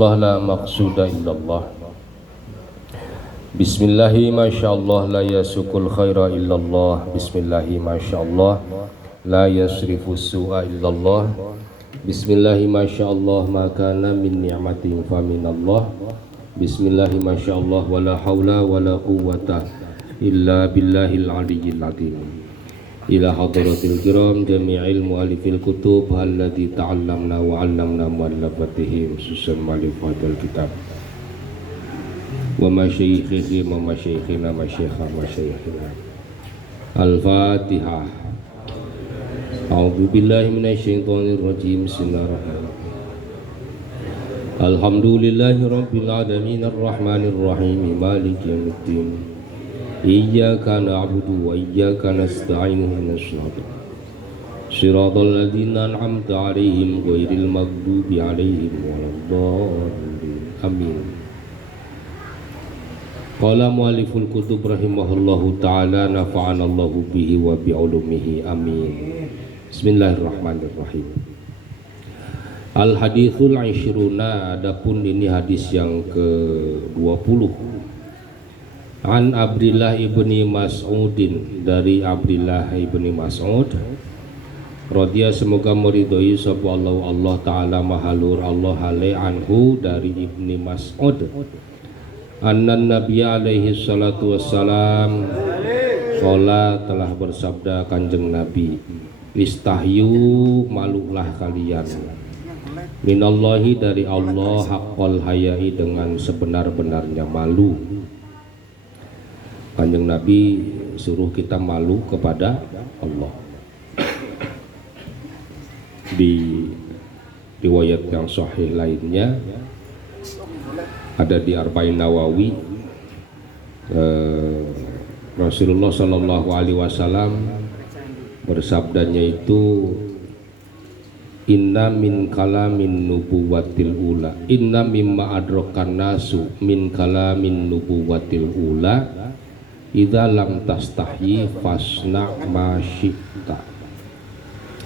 Masya-Allah la maqsuda illallah. Bismillahi masyaallah la yasukul khaira illallah. Bismillahi masyaallah la yasrifu su'a illallah. Bismillahi masyaallah ma kana min ni'matin fa minallah. Bismillahi masyaallah wa la haula wa la quwwata illa billahil aliyyil azim. Ila hadratil kiram jami'il mu'allifil kutub alladzi ta'allamna wa 'allamna mu'allafatihim susun malifatul kitab wa masyayikhi wa masyayikhina masyayikhina. Al-Fatihah. A'udzu billahi minasyaitonir rajim. Bismillahirrahmanirrahim. Alhamdulillahi rabbil alamin arrahmanir rahim maliki yaumiddin. Iyyaka na'budu wa iyyaka nasta'in ihdinas siratal ladzina an'amta 'alaihim ghairil maghdubi 'alaihim waladdallin. Amin. Qala mu'alliful kutub rahimahullahu ta'ala nafa'anallahu bihi wa bi'ulumihi. Amin. Bismillahirrahmanirrahim. Al hadithul 20, adapun ini hadis yang ke-20. An Abdillah ibni Mas'udin, dari Abdillah ibni Mas'ud radhiya, semoga meridhoi sapa Allah taala mahalur Allah hale anhu, dari ibni Mas'ud, annan Nabi alaihi salatu wassalam qala, telah bersabda kanjeng Nabi, istahyu, malulah kalian, minallahi, dari Allah, haqqal hayai, dengan sebenar-benarnya malu. Kanjeng Nabi suruh kita malu kepada Allah. Di riwayat yang sahih lainnya ada di Arba'in Nawawi, Rasulullah Shallallahu Alaihi Wasallam bersabdanya itu, inna min kalamin nubuwatil ula, inna mimma adrokan nasu min kalamin nubuwatil ula, idza lam tastahyi fasna ma syi'ta.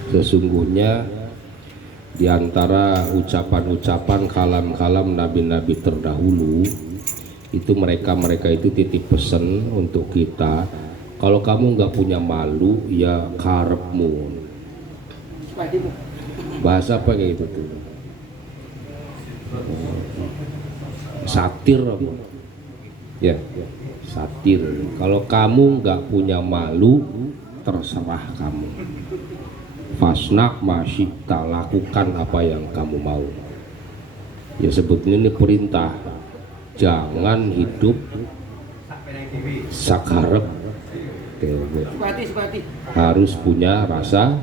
Sesungguhnya di antara ucapan-ucapan kalam-kalam nabi-nabi terdahulu itu mereka itu titip pesan untuk kita, kalau kamu nggak punya malu ya karepmu. Bahasa apa kayak gitu tuh? Satir apa? Ya, satir. Kalau kamu nggak punya malu, terserah kamu. Fasna masyita, lakukan apa yang kamu mau. Ya sebetulnya ini perintah, jangan hidup sakarep. Harus punya rasa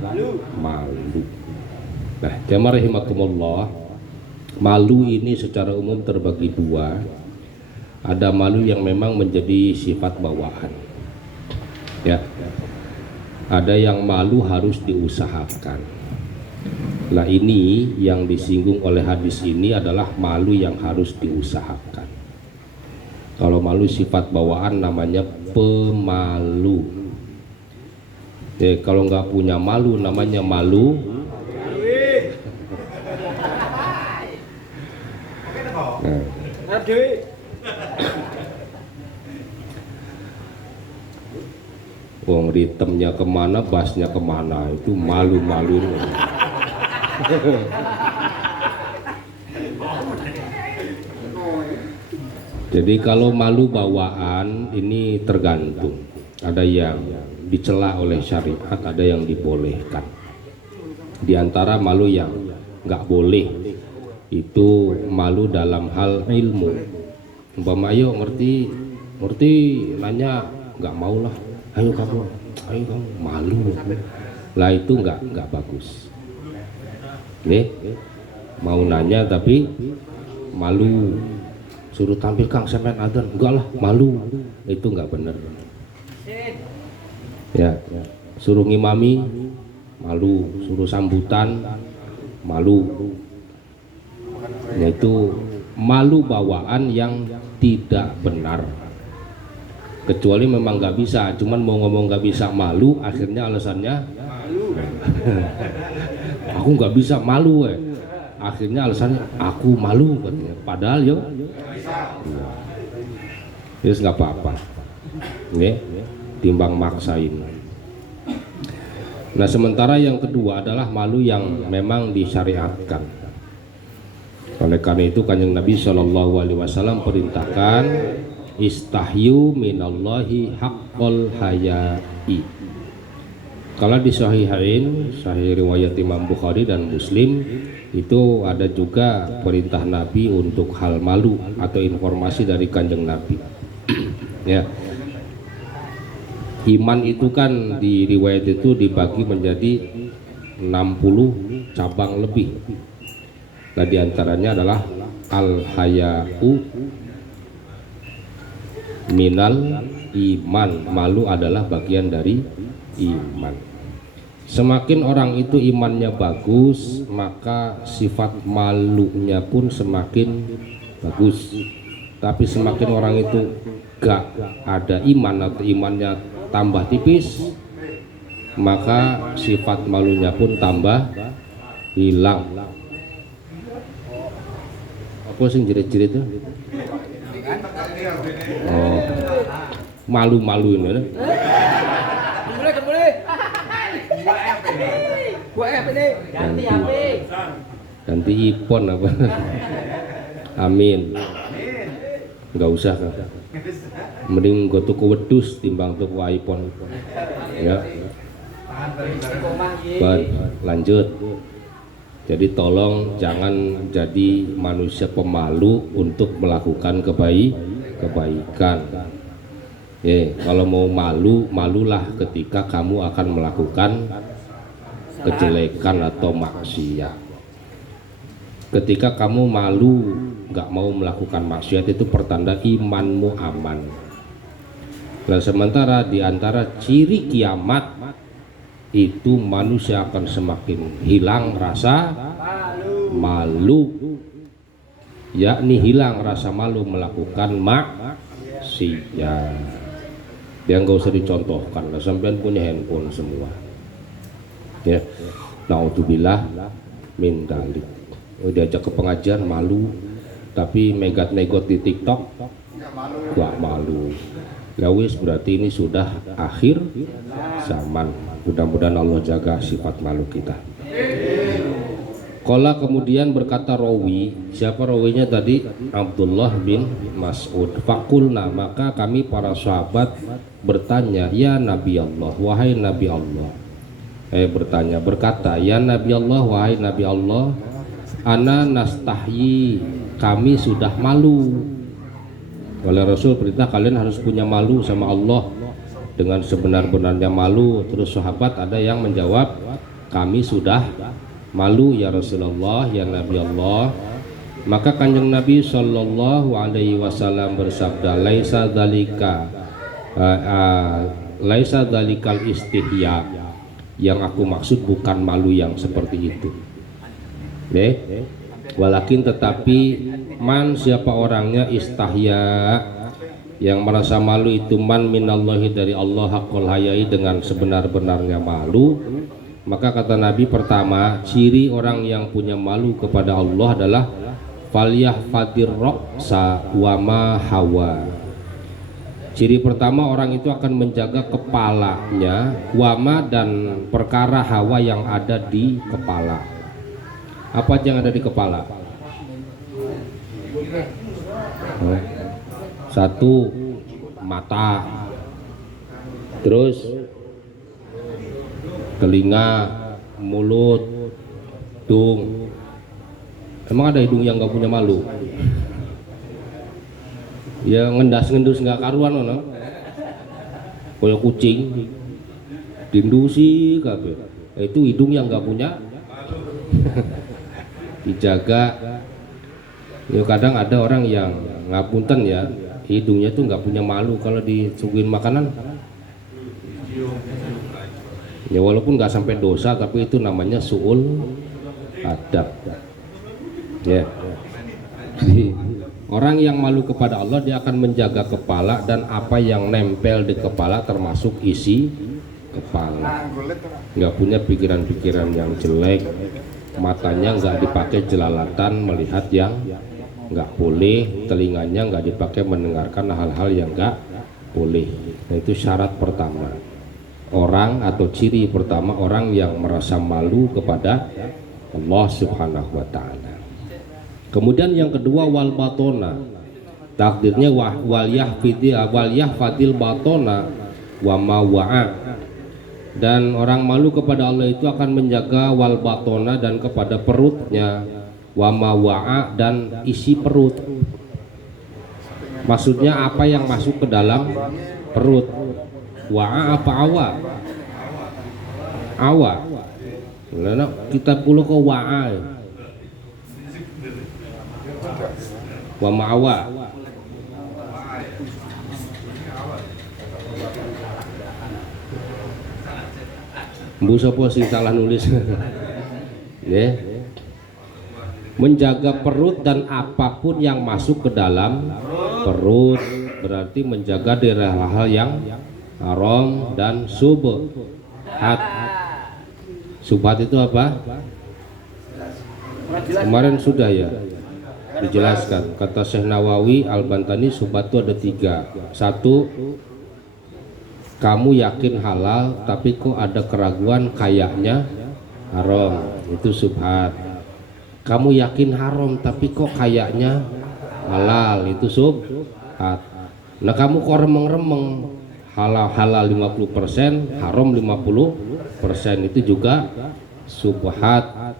malu. Nah, jamaah rahimakumullah, malu ini secara umum terbagi dua. Ada malu yang memang menjadi sifat bawaan, ya. Ada yang malu harus diusahakan. Nah, ini yang disinggung oleh hadis ini adalah malu yang harus diusahakan. Kalau malu sifat bawaan namanya pemalu. Kalau nggak punya malu namanya malu. Nah. Wong ritmenya kemana, bassnya kemana, itu malu-malu. Jadi kalau malu bawaan ini tergantung. Ada yang dicela oleh syariat, ada yang dibolehkan. Di antara malu yang nggak boleh itu malu dalam hal ilmu. Umpama ayo ngerti nanya nggak mau lah. Ayo kamu malu lah, itu nggak bagus. Nih mau nanya tapi malu, suruh tampil Kang Semen Adan, enggak lah, malu, itu nggak bener. Ya, suruh ngimami malu, suruh sambutan malu. Yaitu malu bawaan yang tidak benar. Kecuali memang nggak bisa, cuman mau ngomong nggak bisa malu, akhirnya alasannya malu. Aku nggak bisa malu, akhirnya alasannya aku malu katanya, padahal ya terus nggak apa-apa ya, timbang maksain. Nah sementara yang kedua adalah malu yang memang disyariatkan. Oleh karena itu Kanjeng Nabi SAW perintahkan istahyu minallahi haqqal hayai. Kalau di Sahihain, Sahih riwayat Imam Bukhari dan Muslim, itu ada juga perintah Nabi untuk hal malu atau informasi dari Kanjeng Nabi. Ya. Iman itu kan di riwayat itu dibagi menjadi 60 cabang lebih. Nah diantaranya adalah al-haya'u minal iman, malu adalah bagian dari iman. Semakin orang itu imannya bagus, maka sifat malunya pun semakin bagus. Tapi semakin orang itu gak ada iman atau imannya tambah tipis, maka sifat malunya pun tambah hilang. Apa sih jerit-jerit itu? Oh, malu-malu ini. Ganti ipon apa? Amin. Nggak usah kan? Mending gue tuku wedus timbang tuku iPhone. Ya. Lanjut. Jadi tolong jangan jadi manusia pemalu untuk melakukan kebaikan. Ya, kalau mau malu, malulah ketika kamu akan melakukan kejelekan atau maksiat. Ketika kamu malu nggak mau melakukan maksiat, itu pertanda imanmu aman. Nah sementara di antara ciri kiamat itu manusia akan semakin hilang rasa malu, yakni hilang rasa malu melakukan maksiat. Dia nggak usah dicontohkan lah, sampean punya handphone semua ya. Naudzubillah min dzalik. Diajak ke pengajian malu, tapi megat-megot di TikTok gak malu. Lawis berarti ini sudah akhir zaman. Mudah-mudahan Allah jaga sifat malu kita. Qala kemudian berkata rawi, siapa rawinya tadi? Abdullah bin Mas'ud. Fakulna, maka kami para sahabat bertanya, ya Nabi Allah, wahai Nabi Allah. Berkata, ya Nabi Allah, wahai Nabi Allah, ana nastahyi, kami sudah malu. Oleh Rasul perintah kalian harus punya malu sama Allah dengan sebenar-benarnya malu. Terus sahabat ada yang menjawab, kami sudah malu ya Rasulullah, ya Nabi Allah. Maka Kanjeng Nabi Shallallahu Alaihi Wasallam bersabda, laisa dalikal istihya, yang aku maksud bukan malu yang seperti itu. Walakin tetapi man, siapa orangnya, istahya, yang merasa malu itu, man minallahi, dari Allah, haqqul hayai, dengan sebenar-benarnya malu. Maka kata Nabi, pertama ciri orang yang punya malu kepada Allah adalah falyahfadir ra'sa wa ma hawa. Ciri pertama, orang itu akan menjaga kepalanya, wama, dan perkara hawa yang ada di kepala. Apa aja yang ada di kepala? Satu, mata, terus telinga, mulut, hidung. Emang ada hidung yang nggak punya malu? Ya ngendas-ngendus nggak karuan, no? Kayak kucing, dindusi kabeh. Itu hidung yang nggak punya. Dijaga. Ya kadang ada orang yang ngapunten ya, hidungnya tuh nggak punya malu kalau disuguhin makanan. Ya walaupun nggak sampai dosa, tapi itu namanya su'ul adab. Ya. Jadi, orang yang malu kepada Allah, dia akan menjaga kepala dan apa yang nempel di kepala, termasuk isi kepala. Nggak punya pikiran-pikiran yang jelek, matanya nggak dipakai jelalatan melihat yang nggak boleh, telinganya nggak dipakai mendengarkan hal-hal yang nggak boleh. Nah, itu syarat pertama. Orang atau ciri pertama orang yang merasa malu kepada Allah Subhanahu wa taala. Kemudian yang kedua wal batona. Takdirnya wal yahfadil batona wa ma wa'a. Dan orang malu kepada Allah itu akan menjaga wal batona dan kepada perutnya, wa ma wa'a dan isi perut. Maksudnya apa yang masuk ke dalam perut. Wa'a apa awa? Awa. Lalu kita puluh ke wa'a. Wa ma'awa. Bu sapa sing salah nulis. Ya. Menjaga perut dan apapun yang masuk ke dalam perut, berarti menjaga dari hal-hal yang haram dan subhat. Subhat itu apa? Kemarin sudah ya dijelaskan. Kata Syekh Nawawi Al-Bantani, subhat itu ada 3. 1, kamu yakin halal tapi kok ada keraguan kayaknya haram, itu subhat. Kamu yakin haram tapi kok kayaknya halal, itu subhat. Nah, kamu kok remeng-remeng halal 50%, haram 50%, itu juga subhat.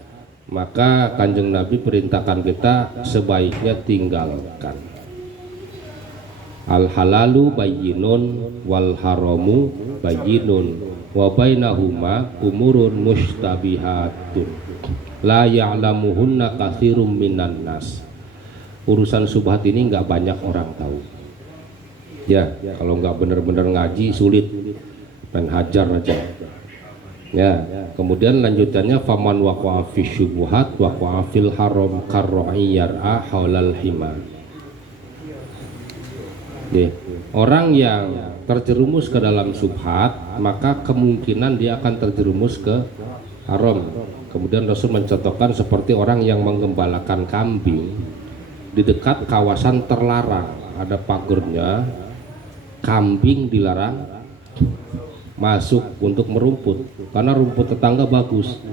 Maka Kanjeng Nabi perintahkan kita sebaiknya tinggalkan. Al halalu bayyinun wal haramu bayyinun wa bainahuma umurun mustabihatun la ya'lamuhunna katsirum minan nas. Urusan subhat ini nggak banyak orang tahu. Ya, kalau nggak benar-benar ngaji sulit, main hajar aja. Ya, kemudian lanjutannya faman waqa'a fi syubhat waqa'a fil haram karra'i yar'a haulal hima. Orang yang terjerumus ke dalam subhat, maka kemungkinan dia akan terjerumus ke haram. Kemudian Rasul mencontohkan seperti orang yang menggembalakan kambing di dekat kawasan terlarang, ada pagernya, kambing dilarang masuk untuk merumput karena rumput tetangga bagus.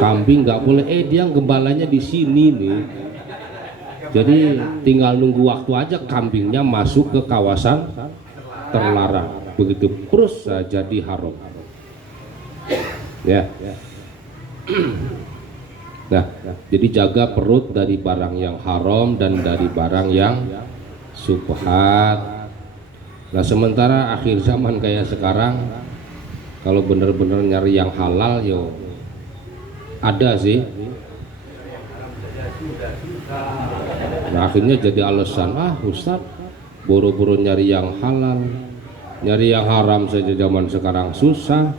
Kambing nggak boleh, dia gembalanya di sini nih. Jadi tinggal nunggu waktu aja kambingnya masuk ke kawasan terlarang, begitu terus jadi haram. Ya. Nah, jadi jaga perut dari barang yang haram dan dari barang yang subhat. Nah, sementara akhir zaman kayak sekarang, kalau bener-bener nyari yang halal, yo ada sih. Nah, akhirnya jadi alasan, Ustadz buru-buru nyari yang halal, nyari yang haram saja zaman sekarang susah.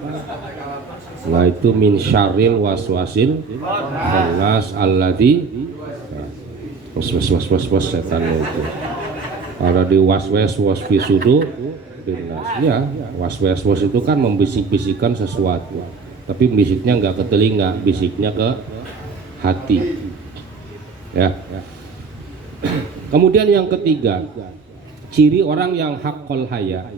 Nah, itu min syarril waswasil khannas alladzi was setan itu. Kalau di waswas wasfisudu dinas, ya waswas itu kan membisik-bisikkan sesuatu, tapi bisiknya nggak ke telinga, bisiknya ke hati. Ya. Kemudian yang ketiga, ciri orang yang haqqul haya,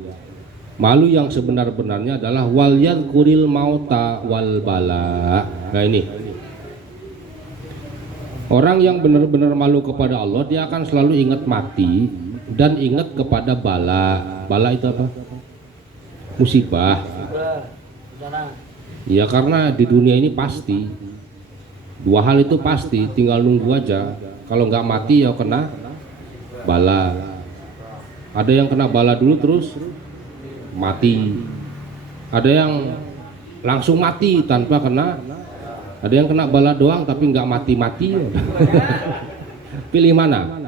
malu yang sebenar-benarnya adalah wal yadhkuril mauta wal bala. Nah, ini orang yang benar-benar malu kepada Allah, dia akan selalu ingat mati dan ingat kepada bala. Bala itu apa? Musibah. Ya, karena di dunia ini pasti dua hal itu pasti, tinggal nunggu aja. Kalau nggak mati ya kena bala. Ada yang kena bala dulu terus mati. Ada yang langsung mati tanpa kena. Ada yang kena bala doang tapi nggak mati-mati. Pilih mana?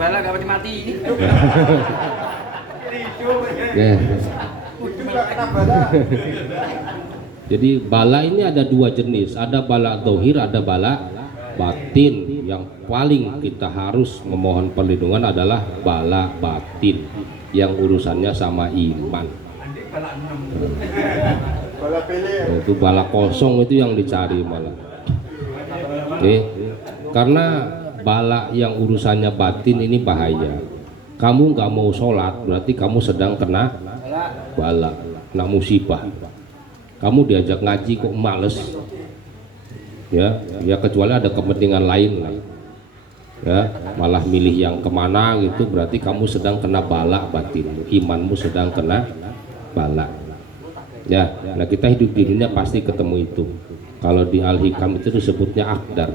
Bala nggak mati-mati. Jadi bala ini ada 2 jenis, ada bala dohir, ada bala batin. Yang paling kita harus memohon perlindungan adalah bala batin yang urusannya sama iman. Itu bala kosong itu yang dicari malah. Oke. Karena bala yang urusannya batin ini bahaya. Kamu nggak mau sholat berarti kamu sedang kena bala, kena musibah. Kamu diajak ngaji kok males, ya kecuali ada kepentingan lain lah, ya malah milih yang kemana gitu, berarti kamu sedang kena bala batin, imanmu sedang kena bala. Ya, nah kita hidup di dunia pasti ketemu itu. Kalau di Al-Hikam itu disebutnya akdar.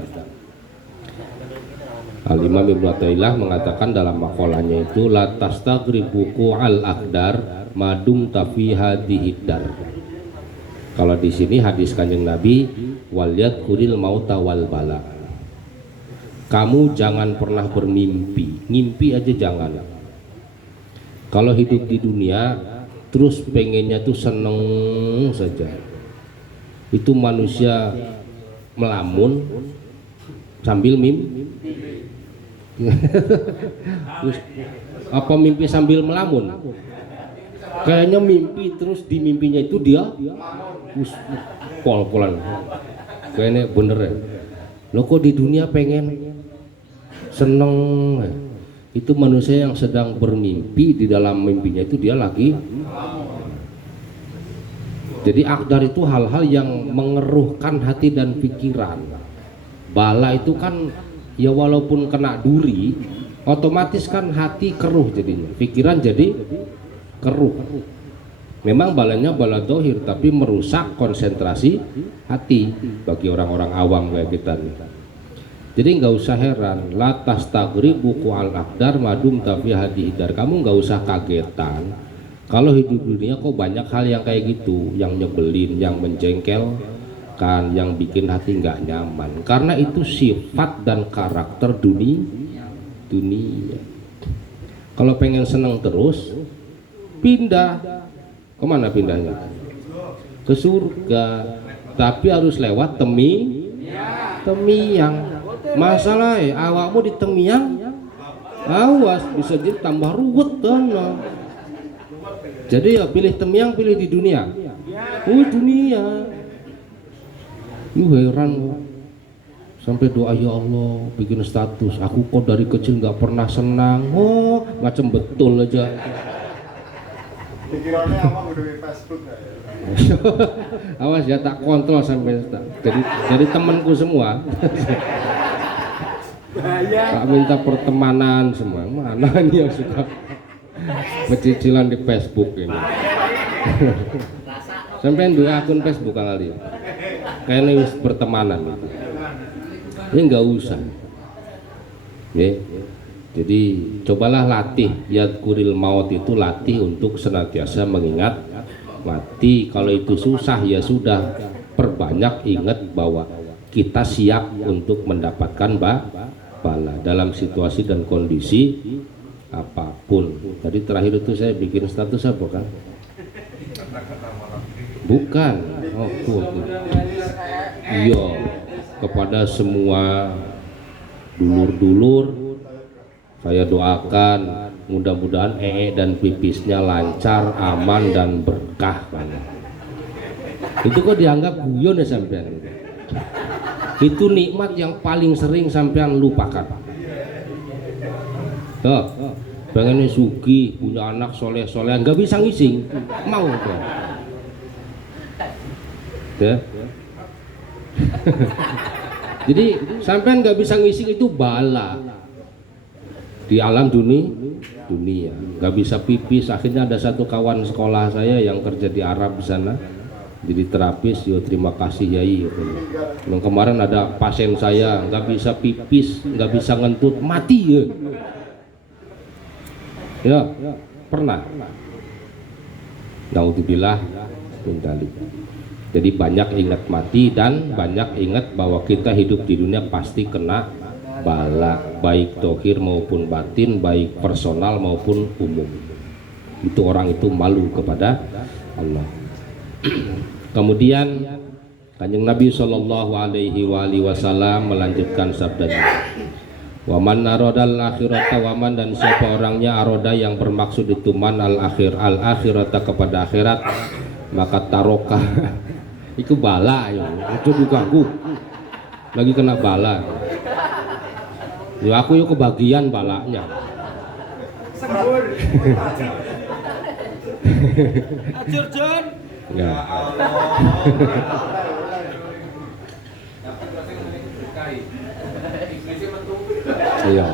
Al-Imam Ibnu Athaillah mengatakan dalam makolahnya itu la tastagribuku al-akdar madum tafi hadihidar. Kalau di sini hadis Kanjeng Nabi waliyat kuril mauta wal bala. Kamu jangan pernah bermimpi, ngimpi aja jangan. Kalau hidup di dunia terus pengennya tuh seneng saja, itu manusia melamun sambil mimpi. Apa mimpi sambil melamun? Kayaknya mimpi terus di mimpinya itu dia pol-polan. Kayaknya bener ya. Lo kok di dunia pengen seneng? Itu manusia yang sedang bermimpi, di dalam mimpinya itu dia lagi. Jadi akdar itu hal-hal yang mengeruhkan hati dan pikiran. Bala itu kan ya walaupun kena duri, otomatis kan hati keruh jadinya, pikiran jadi keruh. Memang balanya bala dohir, tapi merusak konsentrasi hati bagi orang-orang awam kayak kita nih. Jadi nggak usah heran, la tastagribu al akdar madum tafi hadihidar. Kamu nggak usah kagetan kalau hidup dunia kok banyak hal yang kayak gitu, yang nyebelin, yang menjengkelkan, yang bikin hati nggak nyaman. Karena itu sifat dan karakter dunia. Kalau pengen seneng terus, pindah. Kemana pindahnya? Ke surga. Tapi harus lewat temiyang. Masalah awakmu di temiyang, awas bisa jadi tambah ruwet kan. Jadi ya pilih temiyang, pilih di dunia. Dunia. Heran sampai doa ya Allah bikin status aku kok dari kecil nggak pernah senang. Macam betul aja. Pikirannya apa udah Facebook ya? Awas ya tak kontrol sampai jadi temanku semua. Tak minta pertemanan semua. Mana ini yang suka pecicilan di Facebook ini? Sampai dua akun Facebook kali ya. Kayaknya pertemanan gitu. Ini nggak usah. Ya. Jadi cobalah latih yadkuril maut, itu latih untuk senantiasa mengingat mati. Kalau itu susah ya sudah, perbanyak ingat bahwa kita siap untuk mendapatkan bala dalam situasi dan kondisi apapun. Tadi terakhir itu saya bikin status apa kan? Bukan. Iya, kepada semua dulur-dulur saya doakan mudah-mudahan dan pipisnya lancar, aman dan berkah. Itu kok dianggap guyon ya sampean? Itu nikmat yang paling sering sampean lupakan. Tuh, pengennya sugi, punya anak soleh-soleh, nggak bisa ngising, mau tuh. Ya. Jadi sampean nggak bisa ngising itu bala. Di alam dunia nggak bisa pipis. Akhirnya ada satu kawan sekolah saya yang kerja di Arab di sana jadi terapis. Yo terima kasih Yai. Yang kemarin ada pasien saya nggak bisa pipis, nggak bisa ngentut, mati ya pernah. Naudzubillah min dzalik. Jadi banyak ingat mati dan banyak ingat bahwa kita hidup di dunia pasti kena bala, baik dohir maupun batin, baik personal maupun umum. Itu orang itu malu kepada Allah. Kemudian Kanjeng Nabi Shallallahu Alaihi Wasallam melanjutkan sabdanya, waman arodal akhirata, waman dan siapa orangnya aroda yang bermaksud itu man al akhirata kepada akhirat, maka taroka Iku bala yo, ojo diganggu. Lagi kena bala. Ya aku yo kebagian balanya. Sembur. Ajur Jon. Ya. Iya.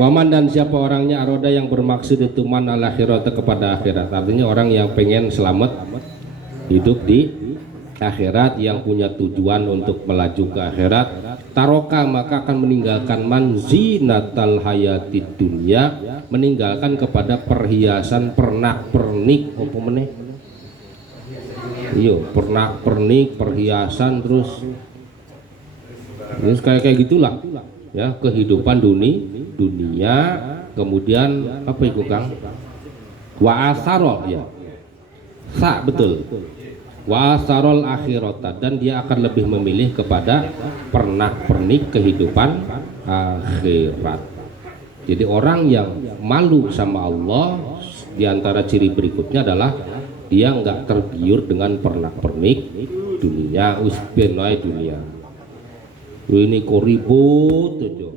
Waman dan siapa orangnya aroda yang bermaksud itu man al akhirat kepada akhirat. Artinya orang yang pengen selamat hidup di akhirat, yang punya tujuan untuk melaju ke akhirat, taroka maka akan meninggalkan manzinatal hayatid dunya, meninggalkan kepada perhiasan pernak-pernik apa meneh. Iya, pernak-pernik, perhiasan terus kayak gitulah ya, kehidupan dunia, kemudian apa itu Kang? Wa asaro ya. Betul. Wa asarol akhirata, dan dia akan lebih memilih kepada pernak-pernik kehidupan akhirat. Jadi orang yang malu sama Allah, di antara ciri berikutnya adalah dia nggak tergiur dengan pernak-pernik dunia, usben wae dunia. Ini kok ribut aja,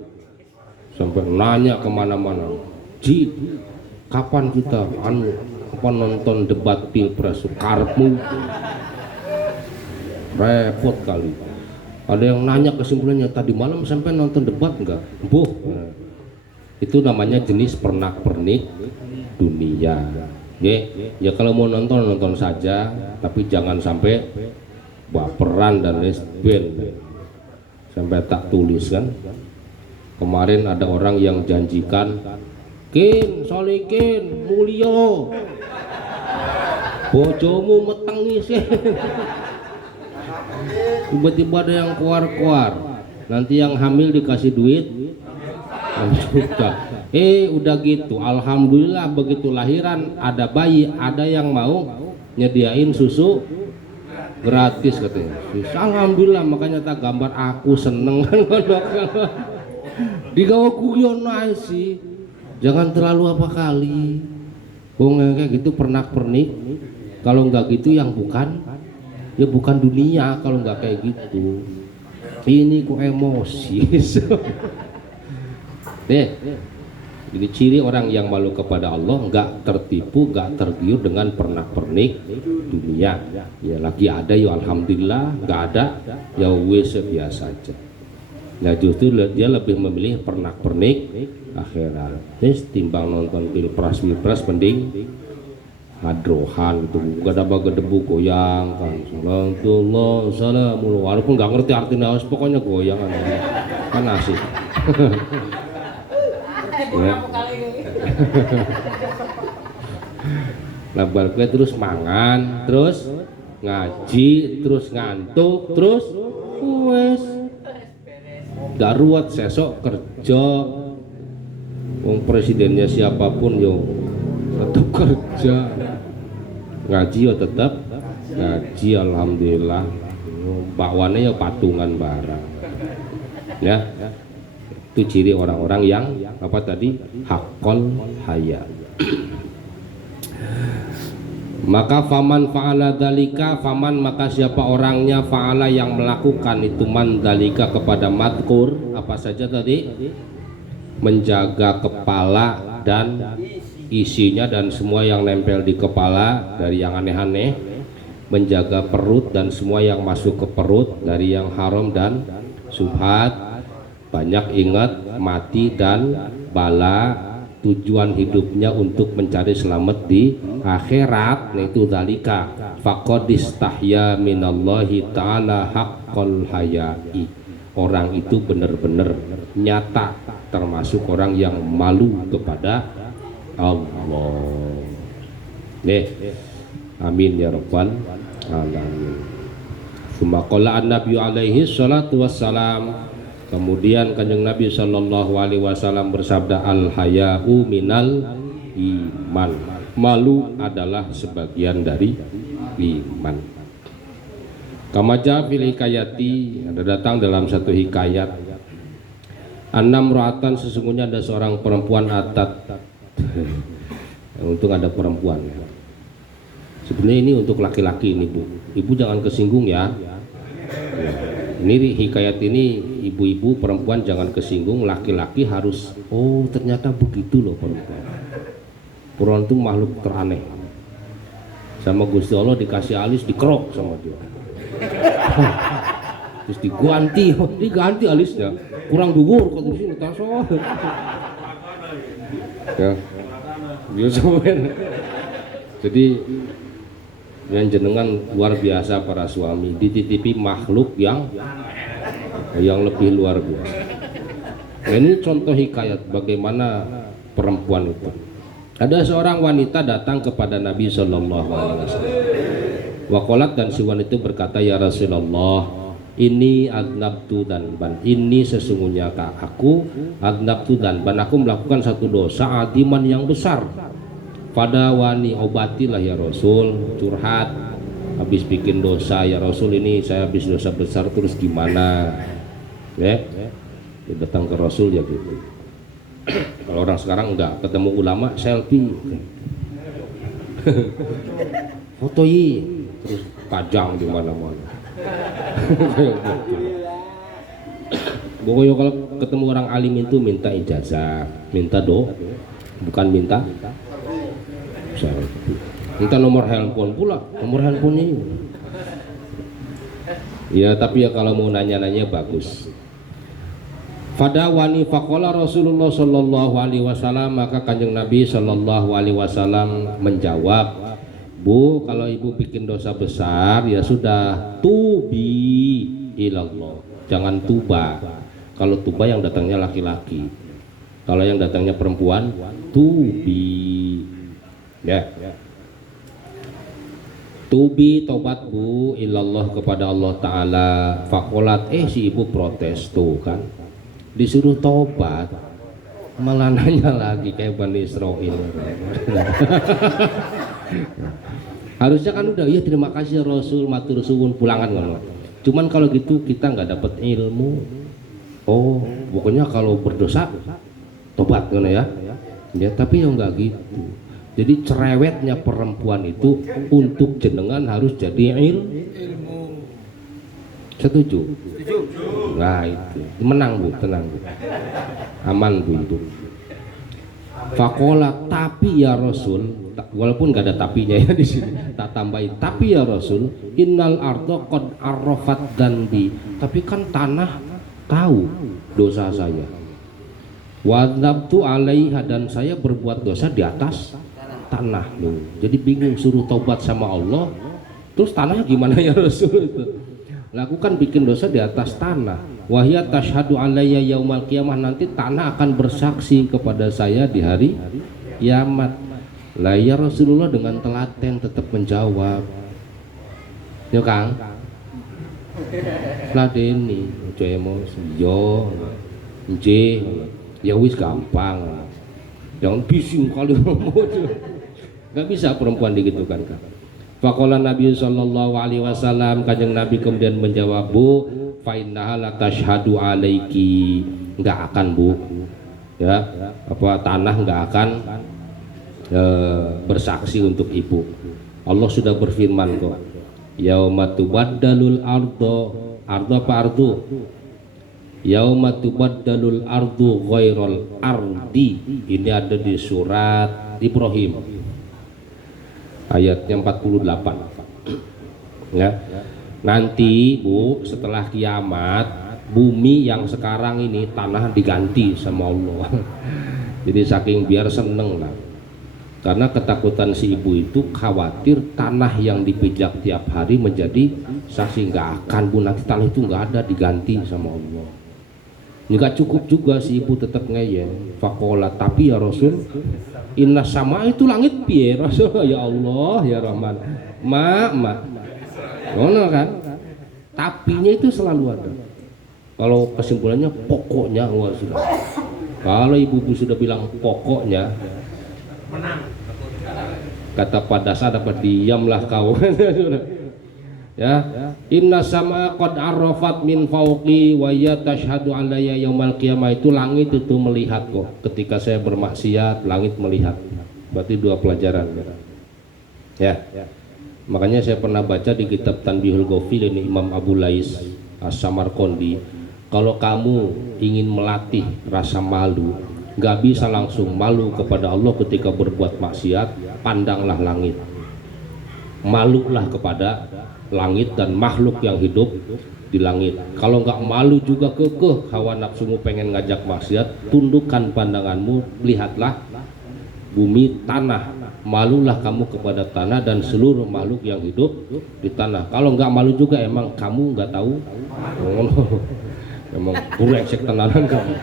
sampai nanya kemana-mana, Ji, kapan kita nonton debat pilpres karepmu? Repot kali. Ada yang nanya kesimpulannya, tadi malam sampai nonton debat enggak? Boh. Nah, itu namanya jenis pernak-pernik dunia. Ya kalau mau nonton saja, tapi jangan sampai baperan dan lesbian. Sampai tak tulis kan. Kemarin ada orang yang janjikan, Kin, solikin, mulio, bojomu metengi sih. Tiba-tiba ada yang kuar-kuar, nanti yang hamil dikasih duit udah gitu. Alhamdulillah begitu lahiran ada bayi, ada yang mau nyediain susu gratis katanya. Alhamdulillah, makanya tak gambar aku seneng kan. Digawa kuyon sih, jangan terlalu apa kali. Kayak gitu pernak-pernik. Kalau nggak gitu yang bukan, ya bukan dunia. Kalau nggak kayak gitu, ini kok emosi. Jadi ciri orang yang malu kepada Allah, nggak tertipu, nggak tergiur dengan pernak-pernik dunia. Ya lagi ada ya alhamdulillah, nggak ada ya wes biasa aja. Nah justru dia lebih memilih pernak-pernik akhirat. Timbang nonton pilpres mending hadrohan itu, gak ada debu goyang kan. Salamullah, walaupun nggak ngerti artinya, pokoknya goyang kan asik. Ya. Labar kue terus mangan, terus ngaji, terus ngantuk, terus wes darurat sesok kerja. Wong presidennya siapapun yo tetap kerja, ngaji yo tetap ngaji, alhamdulillah. Bakwane yo patungan barang ya. Itu ciri orang-orang yang apa tadi, haqqol haya. Maka faman fa'ala dalika, faman maka siapa orangnya fa'ala yang melakukan itu man dalika kepada madkur, apa saja tadi, menjaga kepala dan isinya dan semua yang nempel di kepala dari yang aneh-aneh, menjaga perut dan semua yang masuk ke perut dari yang haram dan subhat, banyak ingat mati dan bala, tujuan hidupnya untuk mencari selamat di akhirat. Nah itu dalika faqad istahya minallahi ta'ala haqqal hayai. Orang itu benar-benar nyata termasuk orang yang malu kepada Allah. Amin ya rabbal alamin. Summa qala an-nabi alaihi salatu wassalam, kemudian kanjeng Nabi Shallallahu Alaihi Wasallam bersabda, al haya'u minal iman, malu adalah sebagian dari iman. Kamaja fil hikayati, ada datang dalam satu hikayat, anam roatan, sesungguhnya ada seorang perempuan atat. Untung ada perempuan ya. Sebenarnya ini untuk laki-laki ini Bu. Ibu jangan kesinggung ya. Ini hikayat ini ibu-ibu perempuan jangan kesinggung, laki-laki harus oh ternyata begitu loh perempuan. Perempuan itu makhluk teraneh. Sama Gusti Allah dikasih alis dikerok sama dia. Terus diganti alisnya. Kurang dhuwur kok di sini taso. Ya. Jadi yang jenengan luar biasa para suami dititipi makhluk yang lebih luar biasa. Nah, ini contoh hikayat bagaimana perempuan itu. Ada seorang wanita datang kepada Nabi Shallallahu Alaihi Wasallam. Waqalat, dan si wanita itu berkata, ya Rasulullah, ini adnabtu dan ban, ini sesungguhnya aku adnabtu dan ban, aku melakukan satu dosa adiman yang besar. Pada wani obatilah ya Rasul, curhat habis bikin dosa ya Rasul, ini saya habis dosa besar terus gimana ya, datang ke Rasul ya gitu. Kalau orang sekarang enggak, ketemu ulama selfie fotoi terus pajang di mana-mana. Pokoknya kalau ketemu orang alim itu minta ijazah, minta bukan minta minta nomor handphone pula, nomor handphonenya. Ya tapi ya kalau mau nanya-nanya bagus. Fadawani faqala Rasulullah sallallahu alaihi wasallam, maka Kanjeng Nabi sallallahu alaihi wasallam menjawab, Bu, kalau ibu bikin dosa besar ya sudah, tubi ilallah, jangan tuba. Kalau tuba yang datangnya laki-laki, kalau yang datangnya perempuan tubi. Ya. Tubi, tobat Bu ilallah kepada Allah Ta'ala. Fakolat, si ibu protes tuh kan, disuruh tobat malah nanya lagi kayak Bani Israil. Harusnya kan udah, ya terima kasih Rasul, matur suwun, pulangan ngono. Cuman kalau gitu kita nggak dapat ilmu. Oh pokoknya kalau berdosa tobat ngono ya. Ya tapi ya nggak gitu. Jadi cerewetnya perempuan itu untuk jenengan harus jadi ilmu. Setuju? Nah itu menang Bu, tenang Bu, aman Bu itu. Fakola, tapi ya Rasul, walaupun gak ada tapinya ya di sini, tak tambahin. Tapi ya Rasul, innal ardo qad arrafat danbi. Tapi kan tanah tahu dosa saya. Wadabtu alaiha, dan saya berbuat dosa di atas tanah loh. Jadi bingung suruh taubat sama Allah, terus tanahnya gimana ya Rasul itu? Lakukan bikin dosa di atas tanah. Wahya tashhadu alayya yaumal qiyamah, nanti tanah akan bersaksi kepada saya di hari kiamat. Lah ya Rasulullah dengan telaten tetap menjawab. Ya Kang. Ladeni, ojo emosi. Yo. Nggih. Ya wis gampang. Jangan bising kali ngomong. Gak bisa perempuan digitukan kan. Faqala Nabi sallallahu alaihi wasallam, Kanjeng Nabi kemudian menjawab, Bu, fa innaha la tashhadu alaiki, enggak akan Bu. Ya, apa tanah enggak akan bersaksi untuk ibu. Allah sudah berfirman kok. Yauma tubaddalul ardu apa ardu? Yauma tubaddalul ardu ghairal ardi. Ini ada di surat Ibrahim. Ayatnya 48 ya. Nanti Bu, setelah kiamat, bumi yang sekarang ini tanah diganti sama Allah. Jadi saking biar seneng lah, karena ketakutan si ibu itu khawatir tanah yang dipijak tiap hari menjadi saksi. Nggak akan Bu, nanti tanah itu nggak ada, diganti sama Allah. Nggak cukup juga si ibu tetap ngeyel. Fakola, tapi ya Rasul, inna sama itu langit piye Rasul? Ya Allah ya Rahman, ngono kan, tapinya itu selalu ada. Kalau kesimpulannya pokoknya, wah sudah. Kalau ibu-ibu sudah bilang pokoknya, menang. Kata pada saat dapat diamlah kau. Ya, inna sama qad arrafat min fauqi wa ya tashhadu alayya yaumal qiyamah, itu langit itu melihat kok. Ketika saya bermaksiat, langit melihat. Berarti dua pelajaran. Ya. Makanya saya pernah baca di kitab Tanbihul Ghafil ini Imam Abu Lais As-Samarqandi, kalau kamu ingin melatih rasa malu, gak bisa langsung malu kepada Allah ketika berbuat maksiat, pandanglah langit, malulah kepada langit dan makhluk yang hidup di langit. Kalau nggak malu juga kekeh hawa nafsumu pengen ngajak maksiat, tundukkan pandanganmu, lihatlah bumi, tanah, malulah kamu kepada tanah dan seluruh makhluk yang hidup di tanah. Kalau nggak malu juga emang kamu nggak tahu, emang brengsek tenanan kamu.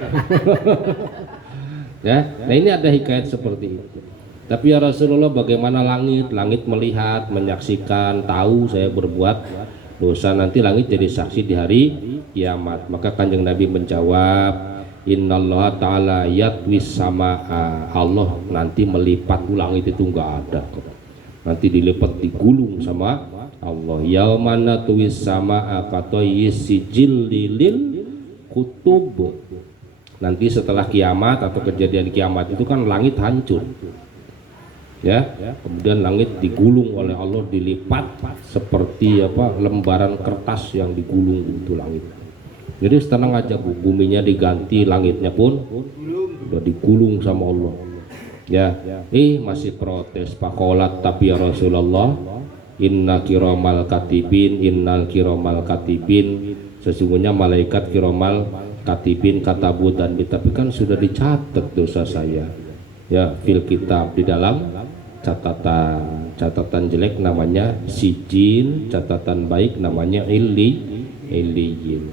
Ya, nah ini ada hikayat seperti itu. Tapi ya Rasulullah, bagaimana langit? Langit melihat, menyaksikan, tahu saya berbuat dosa, nanti langit jadi saksi di hari kiamat. Maka Kanjeng Nabi menjawab, Innallaha ta'ala yatwis sama'a, Allah nanti melipat langit itu nggak ada, nanti dilipat, digulung sama Allah. Yaumana tuwis sama'a katoyis sijil lilil kutub. Nanti setelah kiamat atau kejadian kiamat itu kan langit hancur, ya, kemudian langit digulung oleh Allah, dilipat seperti apa, lembaran kertas yang digulung itu langit. Jadi tenang aja Bu, buminya diganti, langitnya pun udah digulung sama Allah. Ya, masih protes Pakolat, tapi ya Rasulullah, innal kiramal katibin, sesungguhnya malaikat kiramal katibin katabu dan tapi kan sudah dicatat dosa saya, ya, fil kitab, di dalam catatan jelek namanya sijil, catatan baik namanya illiyin.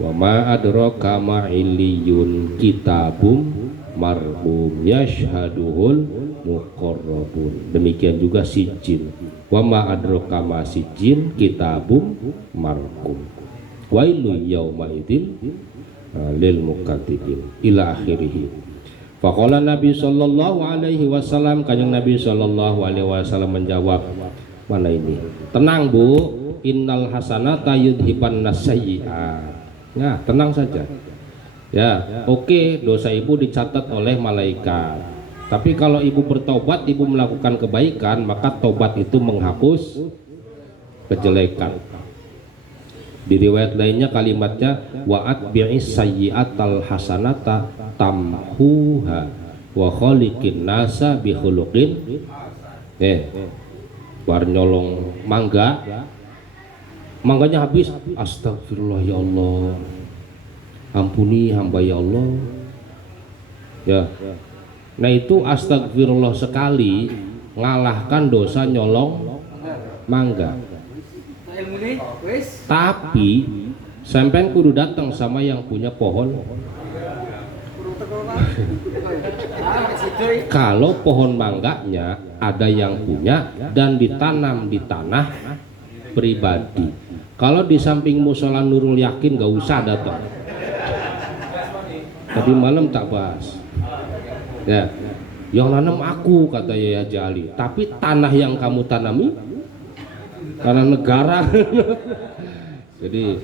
Wa ma adraka ma illiyun, kitabum marhum yashhaduhul muqarrabun. Demikian juga sijil. Wa ma adraka ma sijil, kitabum marhum. Wailu yauma idzin lil mukatsibin ila akhirih. Faqala Nabi sallallahu alaihi wasallam, kanjeng Nabi sallallahu alaihi wasallam menjawab, mana ini? Tenang Bu, innal hasanata yudhiban nasayyi'at. Nah, tenang saja. Ya, oke, dosa ibu dicatat oleh malaikat. Tapi kalau ibu bertobat, ibu melakukan kebaikan, maka tobat itu menghapus kejelekan. Di riwayat lainnya kalimatnya wa'at bi'is sayyi'atal hasanata tamhuha wa khaliqin nasa bi khuluqin. Bar nyolong mangganya habis, astagfirullah ya Allah, ampuni hamba ya Allah. Ya. Nah itu astagfirullah sekali ngalahkan dosa nyolong mangga. Tapi sampean kudu datang sama yang punya pohon. Kalau pohon mangganya ada yang punya dan ditanam di tanah pribadi. Kalau di samping musola Nurul Yakin gak usah datang. Tadi malam tak bahas. Ya, yang nanam aku kata Yaya Jali. Tapi tanah yang kamu tanami karena negara. Jadi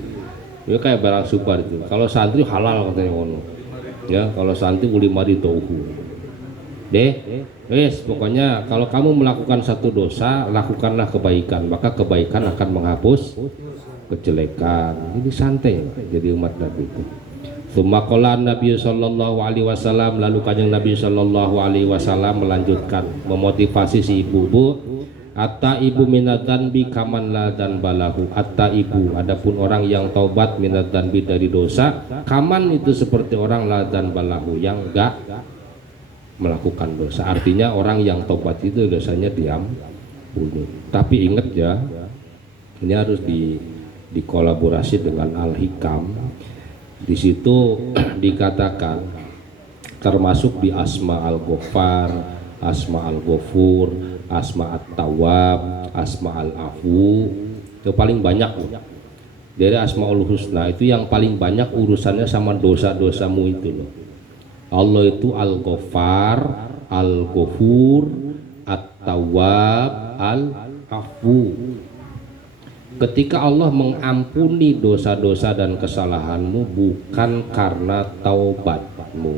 ya kayak barang super itu. Kalau santri halal katanya ono. Ya, kalau santri uli mari tohu. Pokoknya kalau kamu melakukan satu dosa, lakukanlah kebaikan, maka kebaikan akan menghapus kejelekan. Ini santai jadi umat Nabi itu. Tsumma qala Nabi sallallahu alaihi wasallam, lalu kanjeng Nabi sallallahu alaihi wasallam melanjutkan memotivasi si ibu. Atta ibu minatan bi kaman la dan balahu. Atta ibu, adapun orang yang taubat minatan bi dari dosa, kaman itu seperti orang la dan balahu yang enggak melakukan dosa. Artinya orang yang taubat itu dosanya diampuni. Tapi ingat ya, ini harus dikolaborasi dengan Al-Hikam. Di situ dikatakan termasuk di Asma Al-Ghaffar, Asma Al-Ghafur, Asma At-Tawwab, Asma Al-Afu, itu paling banyak dari Asmaul Husna. Itu yang paling banyak urusannya sama dosa-dosamu itu loh. Allah itu Al-Ghaffar, Al-Ghafur, At-Tawwab, Al-Afu. Ketika Allah mengampuni dosa-dosa dan kesalahanmu bukan karena taubatmu,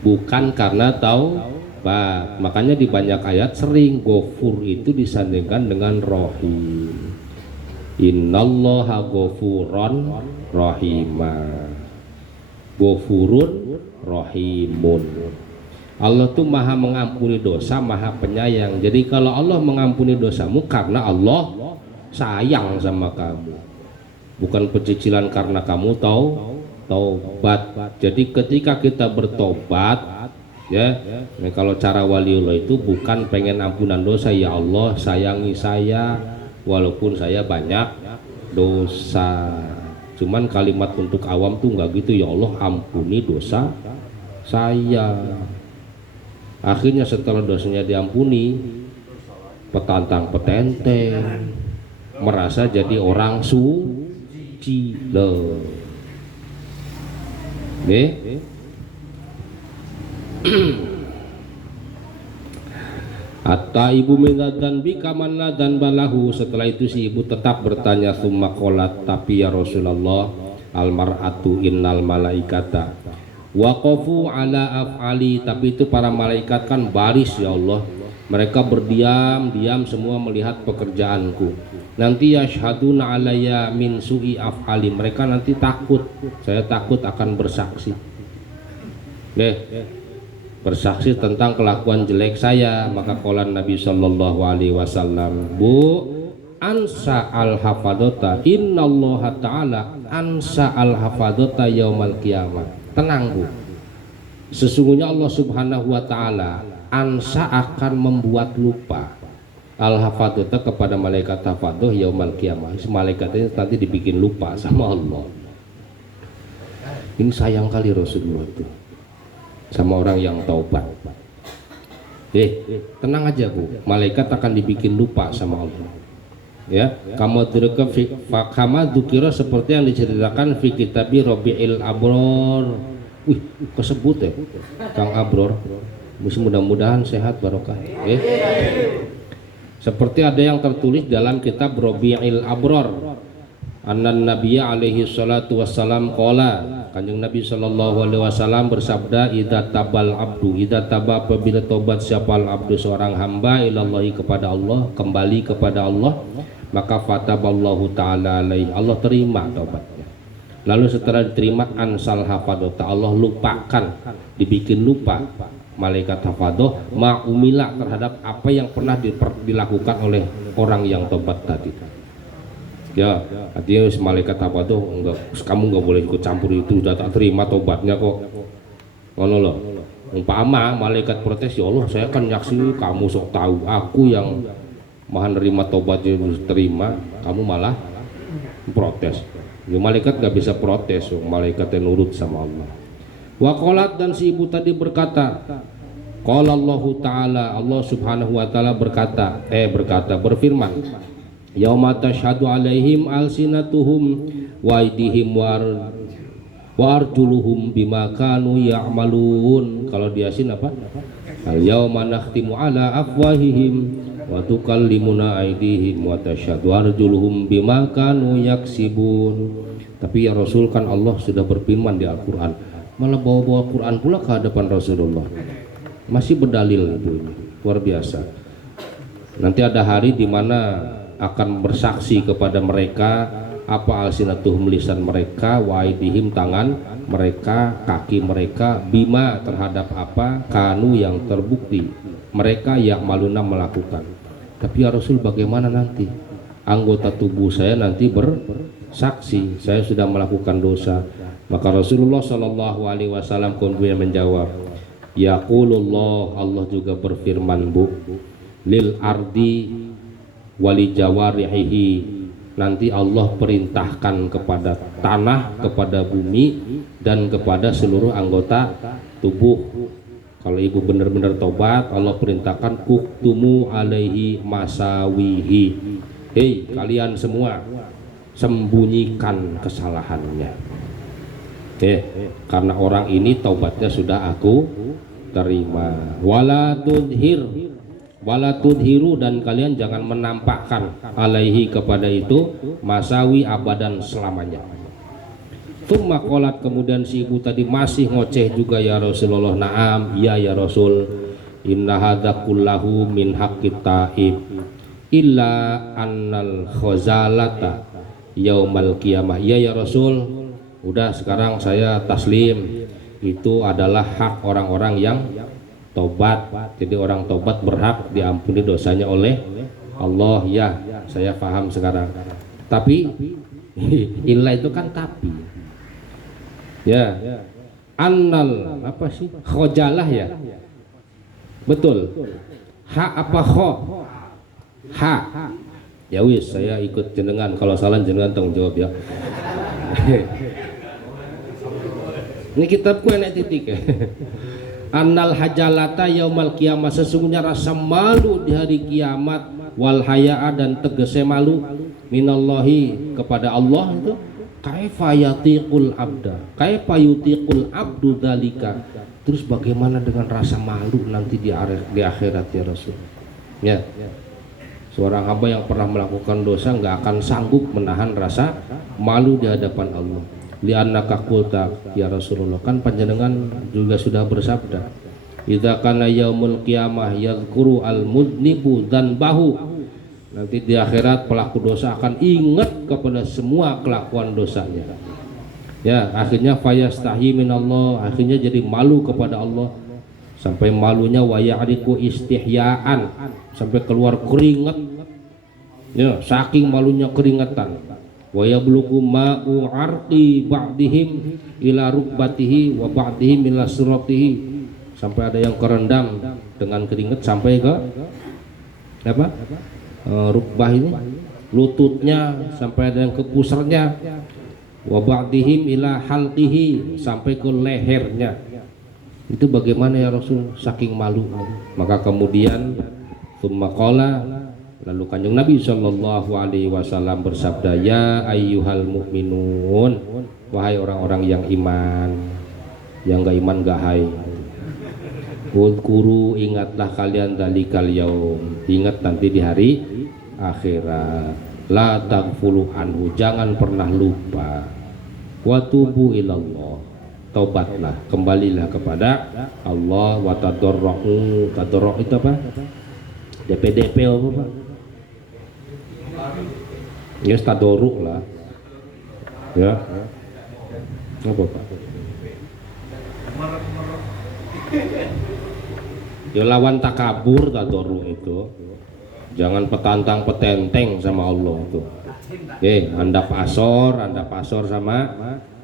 bukan karena taubatmu. tobat. Makanya di banyak ayat sering Ghafur itu disandingkan dengan Rahim. Innallaha ghafuron rahimah. Ghafurun rahimun. Allah tuh maha mengampuni dosa, maha penyayang. Jadi kalau Allah mengampuni dosamu karena Allah sayang sama kamu, bukan pecicilan karena kamu taubat. Jadi ketika kita bertobat, ya, nah kalau cara waliullah itu bukan pengen ampunan dosa, ya Allah sayangi saya walaupun saya banyak dosa. Cuman kalimat untuk awam tuh nggak gitu, ya Allah ampuni dosa saya. Akhirnya setelah dosanya diampuni, petantang petenteng, merasa jadi orang suci loh. Atta ibu minatan bi kamanna dan balahu. Setelah itu si ibu tetap bertanya, summa qolat, tapi ya Rasulullah, almar'atu innal malaikata waqafu ala af'ali. Tapi itu para malaikat kan baris ya Allah, mereka berdiam semua melihat pekerjaanku. Nanti yashhaduna alayya min su'i af'ali, mereka nanti takut, saya takut akan bersaksi, bersaksi tentang kelakuan jelek saya. Maka qala Nabi sallallahu alaihi wasallam, Bu ansa al hafadota, innallaha ta'ala ansa al hafadota yaumal qiyamah. Tenang Bu, sesungguhnya Allah subhanahu wa ta'ala ansa akan membuat lupa al-hafadhata kepada malaikat hafadhah yaumal qiyamah. Malaikat ini nanti dibikin lupa sama Allah. Ini sayang kali Rasulullah itu sama orang yang taubat. Tenang aja Bu, malaikat akan dibikin lupa sama Allah. Ya, kamu dzukira seperti yang diceritakan fi kitabi Rabi'il Abror. Wih, kesebut ya Kang Abror. Mudah-mudahan sehat barokah. Seperti ada yang tertulis dalam kitab Rabi'il Abror, annan nabiyya alaihi salatu wassalam qala, kanjeng Nabi sallallahu alaihi wasallam bersabda, idza tabal abdu, idza taba, apabila tobat siapa abdu seorang hamba ilallahi kepada Allah, kembali kepada Allah, maka fataballahu ta'ala alaihi, Allah terima tobatnya. Lalu setelah diterima ansal hafadota, Allah lupakan, dibikin lupa malaikat hafadoh ma'umila terhadap apa yang pernah dilakukan oleh orang yang tobat tadi. Ya, artinya malaikat hafadoh enggak, kamu enggak boleh ikut campur itu, sudah tak terima tobatnya kok. Ngono loh. Umpama malaikat protes, ya Allah saya kan nyaksi kamu sok tahu, aku yang maha nerima tobatnya terima, kamu malah protes. Ya, malaikat gak bisa protes, malaikat yang nurut sama Allah. Waqalat, dan si ibu tadi berkata, qala Allahu ta'ala, Allah subhanahu wa ta'ala berkata, berfirman, yauma tashhadu alaihim alsinatuhum wa aydihim wa arjuluhum bima kanu ya'malun. Kalau di Yasin apa? Al yauma nakhtimu ala afwahihim wa tukallimuna aydihim wa tashhadu arjuluhum bima kanu yaksibun. Tapi ya Rasul, kan Allah sudah berfirman di Al-Qur'an, malah bawa-bawa Quran pula ke hadapan Rasulullah, masih berdalil ibu ini, luar biasa. Nanti ada hari di mana akan bersaksi kepada mereka apa alsinatuhum, lisan mereka, wa aydihim, tangan mereka, kaki mereka, bima, terhadap apa, kanu, yang terbukti mereka yang maluna melakukan. Tapi ya Rasul, bagaimana nanti anggota tubuh saya nanti bersaksi saya sudah melakukan dosa? Maka Rasulullah Shallallahu Alaihi Wasallam kemudian menjawab, yaqulullah, Allah juga berfirman Bu, lil ardi wali jawarihi, nanti Allah perintahkan kepada tanah, kepada bumi, dan kepada seluruh anggota tubuh. Kalau ibu benar-benar tobat, Allah perintahkan kuktumu alaihi masawihi, hei kalian semua sembunyikan kesalahannya. Karena orang ini taubatnya sudah aku terima. Wala tudhiru, dan kalian jangan menampakkan alaihi, kepada itu, masawi abadan, selamanya. Tsumma qalat, kemudian si ibu tadi masih ngoceh juga, ya Rasulullah, na'am, ya Rasul, inna hadza kullahu min haqqit taib illa annal khazalata yaumal qiyamah. Ya Rasul, udah sekarang saya taslim, itu adalah hak orang-orang yang tobat. Jadi orang tobat berhak diampuni dosanya oleh Allah. Ya, saya paham sekarang. Tapi illa itu kan tapi. Ya. Annal apa sih? Khojalah ya. Betul. Ha apa kho? Ha. Ya wis, saya ikut jenengan. Kalau salah jenengan tanggung jawab ya. Ini kitabku enak titik. Annal hajalata yaumal kiamat, sesungguhnya rasa malu di hari kiamat, wal haya'a dan tegese malu minallahi kepada Allah itu kaifa yatiqul abda, kaifa yutiqul abdu dalika. Terus bagaimana dengan rasa malu nanti di akhirat ya Rasul? Ya. Seorang hamba yang pernah melakukan dosa nggak akan sanggup menahan rasa malu di hadapan Allah. Li'annaka qulta ya Rasulullah, kan panjenengan juga sudah bersabda, idza kana yaumul qiyamah yadhkuru al-mudnibu dzanbahu, nanti di akhirat pelaku dosa akan ingat kepada semua kelakuan dosanya. Ya, akhirnya fayastahi minallah, akhirnya jadi malu kepada Allah, sampai malunya wa ya'riku istihyaan, sampai keluar keringat. Ya, saking malunya keringetan. Wa yablughu ma'u arqi ba'dihim ila rukbatihi wa ba'dihim ila suratihi, sampai ada yang kerendam dengan keringat sampai ke apa? Rukbah ini, lututnya, sampai ada yang ke pusarnya. Wa ba'dihim ila halqihi, sampai ke lehernya. Itu bagaimana ya Rasul, saking malu. Maka kemudian tsumma qala, lalu kanjeng Nabi Shallallahu Alaihi Wasallam bersabda, ya ayyuhal mu'minun, wahai orang-orang yang iman, yang gak iman gak hai. Udhkuru, ingatlah kalian dalikal yaum, ingat nanti di hari akhirat. La taghfulu anhu, jangan pernah lupa. Wa tubu ilallah, taubatlah, kembalilah kepada Allah. Wa tadarra'u, tadarru' itu apa? DPDP apa Pak? Ya tadoruk lah. Ya. Apa Pak? Ya lawan takabur tadoruk itu. Jangan petantang petenteng sama Allah itu. Anda pasor sama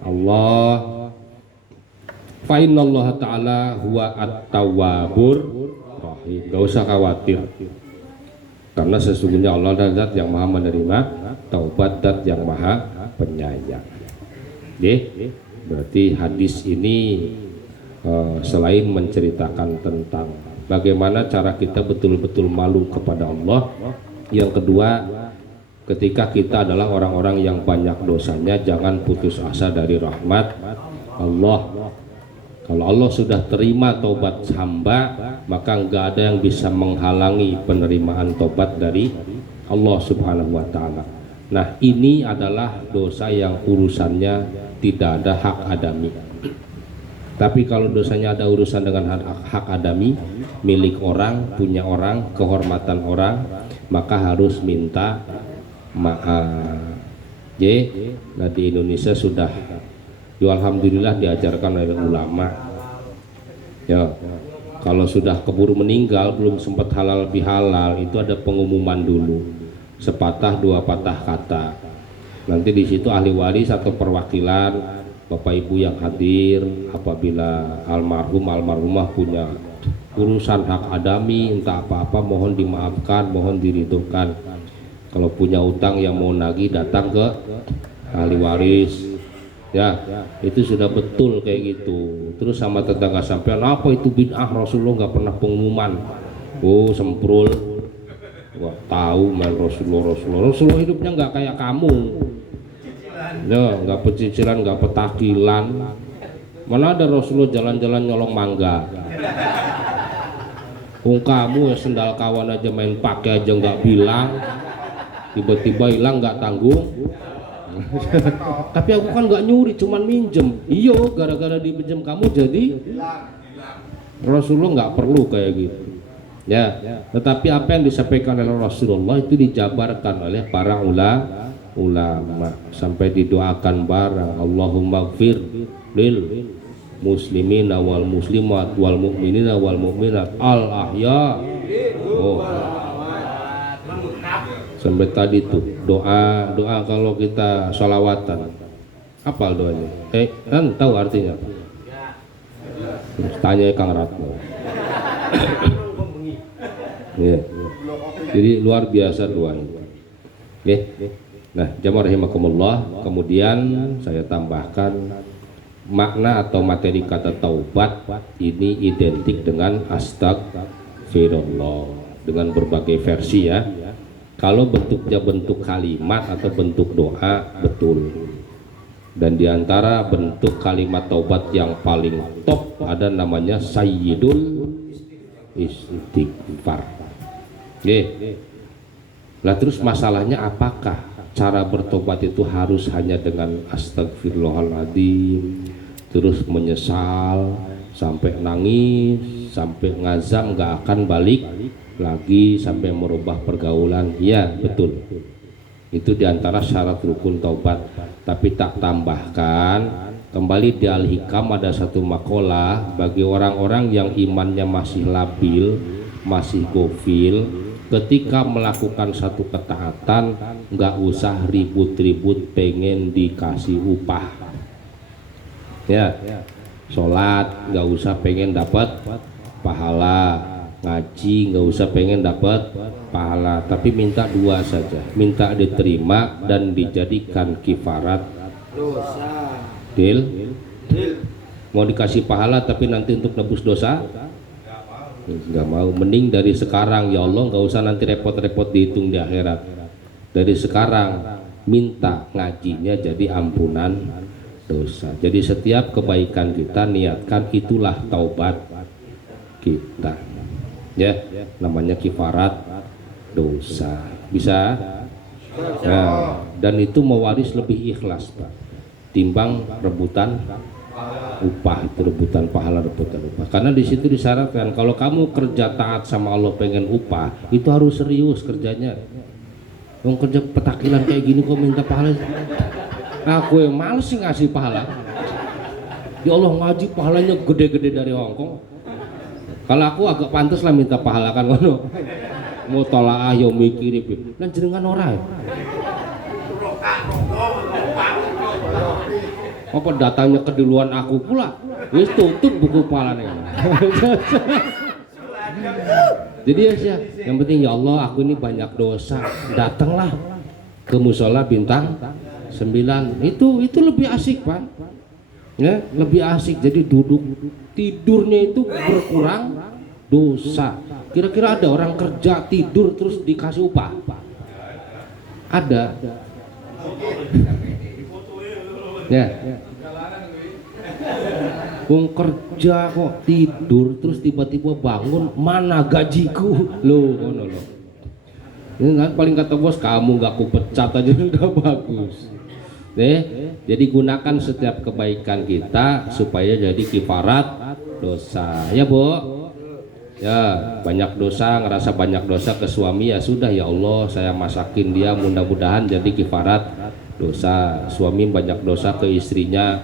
Allah. Fa innallaha ta'ala huwa at-tawwabur rahim. Gak usah khawatir, karena sesungguhnya Allah adalah zat yang maha menerima taubat, zat yang maha penyayang. Berarti hadis ini selain menceritakan tentang bagaimana cara kita betul-betul malu kepada Allah, yang kedua, ketika kita adalah orang-orang yang banyak dosanya, jangan putus asa dari rahmat Allah. Kalau Allah sudah terima taubat hamba, maka enggak ada yang bisa menghalangi penerimaan taubat dari Allah Subhanahu wa taala. Nah, ini adalah dosa yang urusannya tidak ada hak adami. Tapi kalau dosanya ada urusan dengan hak adami, milik orang, punya orang, kehormatan orang, maka harus minta maaf. Nah di Indonesia sudah, ya alhamdulillah diajarkan oleh ulama. Ya, kalau sudah keburu meninggal belum sempat halal bihalal, itu ada pengumuman dulu, sepatah dua patah kata. Nanti di situ ahli waris atau perwakilan Bapak Ibu yang hadir, apabila almarhum almarhumah punya urusan hak adami, entah apa-apa, mohon dimaafkan, mohon diridhokan. Kalau punya utang yang mau nagih, datang ke ahli waris. Ya, itu sudah betul kayak gitu. Terus sama tetangga sampean, apa itu bid'ah, Rasulullah nggak pernah pengumuman. Oh semprul, wah tahu main Rasulullah hidupnya nggak kayak kamu. Ya, nggak pecicilan, nggak petakilan. Mana ada Rasulullah jalan-jalan nyolong mangga. Kamu ya sendal kawan aja main pakai aja nggak bilang, tiba-tiba hilang nggak tanggung. Tapi aku kan nggak nyuri, cuman minjem. Iyo, gara-gara dipinjem kamu jadi Rasulullah nggak perlu kayak gitu. Ya, tetapi apa yang disampaikan oleh Rasulullah itu dijabarkan oleh para ulama sampai didoakan bareng, Allahumma gfir lil muslimina wal muslimat wal mu'minina wal mu'minat al ahya. Oh, sampai tadi tuh doa kalau kita sholawatan, apal doanya? Kan tahu artinya apa? Tanya Kang Ratmo. Ya. Jadi luar biasa doa itu. Ya. Nah, jamaah rahimakumullah, kemudian saya tambahkan makna atau materi kata taubat ini identik dengan astagfirullah dengan berbagai versi ya. Kalau bentuknya bentuk kalimat atau bentuk doa betul. Dan diantara bentuk kalimat taubat yang paling top ada namanya sayyidul istighfar. Lah terus masalahnya apakah cara bertobat itu harus hanya dengan astagfirullahaladzim, terus menyesal sampai nangis, sampai ngazam nggak akan balik lagi, sampai merubah pergaulan? Ya betul, itu diantara syarat rukun taubat. Tapi tak tambahkan kembali di Al-Hikam ada satu makalah bagi orang-orang yang imannya masih labil, masih gofil, ketika melakukan satu ketaatan nggak usah ribut-ribut pengen dikasih upah. Ya, sholat nggak usah pengen dapat pahala, ngaji nggak usah pengen dapat pahala, tapi minta dua saja, minta diterima dan dijadikan kifarat Dosa. Deal? Mau dikasih pahala tapi nanti untuk nebus dosa? Nggak mau. Mending dari sekarang, ya Allah, nggak usah nanti repot-repot dihitung di akhirat. Dari sekarang minta ngajinya jadi ampunan dosa. Jadi setiap kebaikan kita niatkan itulah taubat kita. Ya, namanya kifarat dosa. Bisa? Nah, dan itu mewaris lebih ikhlas, Pak, timbang rebutan upah, itu rebutan pahala, rebutan upah. Karena di situ disyaratkan kalau kamu kerja taat sama Allah pengen upah, itu harus serius kerjanya. Mau kerja petakilan kayak gini kok minta pahala? Aku yang males sih ngasih pahala. Ya Allah, ngaji pahalanya gede-gede dari Hongkong. Kalau aku agak pantas lah minta pahala kan ngono. Mau tolaah yo mikiri lan jenengan ora. Apa datangnya keduluan aku pula? Wis tutup buku pahalanya. Jadi ya, yang penting ya Allah, aku ini banyak dosa. Datanglah ke musola bintang 9. Itu lebih asik, Pak. Ya, lebih asik. Jadi duduk tidurnya itu berkurang dosa. Kira-kira ada orang kerja tidur terus dikasih upah? Ada. Ya. Wong kerja kok tidur terus tiba-tiba bangun, mana gajiku? Loh, ngono loh. Ini kan paling kata bos, kamu nggak aku pecat aja udah bagus. Jadi gunakan setiap kebaikan kita supaya jadi kifarat dosa. Ya, Bu. Ya, banyak dosa, ngerasa banyak dosa ke suami, ya sudah, ya Allah, saya masakin dia, mudah-mudahan jadi kifarat dosa. Suami banyak dosa ke istrinya,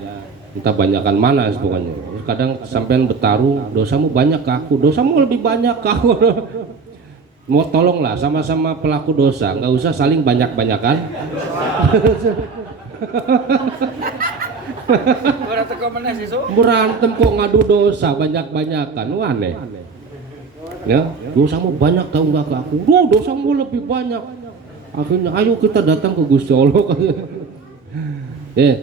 entah banyakan mana pokoknya. Kadang sampean bertaruh, dosamu banyak ke aku, dosamu lebih banyak ke aku. Mau tolonglah, sama-sama pelaku dosa, nggak usah saling banyak-banyakan. Berantem kok ngadu dosa banyak-banyakan, aneh. Ya, dosamu banyak tahu nggak ke aku? Dosamu lebih banyak. Akhirnya ayo kita datang ke Gusti Allah.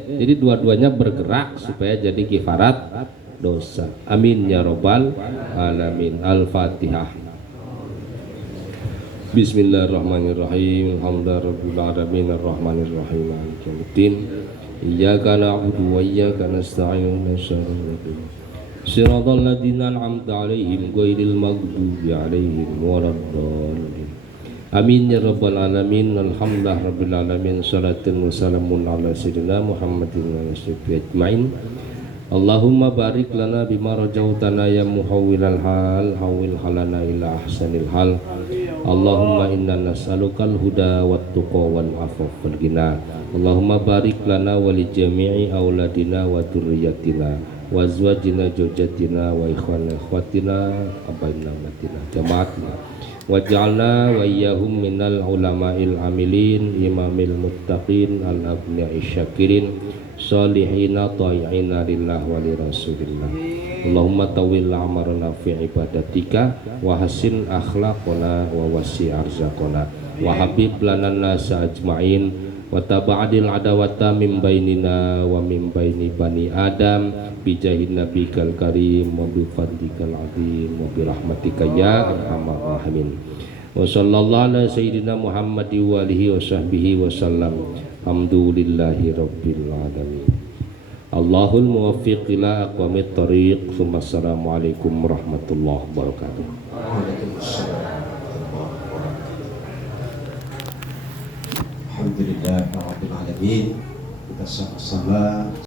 Jadi dua-duanya bergerak supaya jadi kifarat dosa. Amin ya robbal alamin. Al-Fatihah. Bismillahirrahmanirrahim. Alhamdulillahirabbil alamin arrahmanirrahim maliki yaumiddin. Iyyaka na'budu wa iyyaka nasta'in. Shiratal ladzina an'amta 'alaihim ghairil maghdubi 'alaihim waladdallin. Amin ya rabbal alamin. Alhamdulillah rabbil alamin. Salatun wa salamun ala sayyidina Muhammadin wa alihi ajmain. Allahumma barik lana bima rajautana ya muhawwilal hal hawil halana ila ahsanil hal. Allahumma inna nas'alukal huda wat tuqa wal afaf wal ghina. Allahumma barik lana wa li jami'i auladina wa dzurriyyatina wa azwajina zawjatina wa ikhwana ikhwatina abaina matina jamaatina waj'alna wa iyyahum minal ulama'il amilin imamil muttaqin al abniya'i syakirin salihina ta'i'ina lillah wa li rasulillah. Allahumma tawil amarna fi ibadatika wa hasin akhlaqona wa wasi' arzaqona wa habib lana nasa ajma'in wa taba'adil adawata min bainina wa min baini bani adam bijahin nabikal karim wa bi fadlikal azim wa bi rahmatika ya arhamar rahimin. Wa sallallahu ala sayyidina Muhammadi wa alihi wa sahbihi wa sallam. Alhamdulillahi rabbil alamin. Allahul muwaffiq ila aqwamit thariq. Assalamualaikum warahmatullahi wabarakatuh. Alhamdulillah rabbil alamin. Kita sama-sama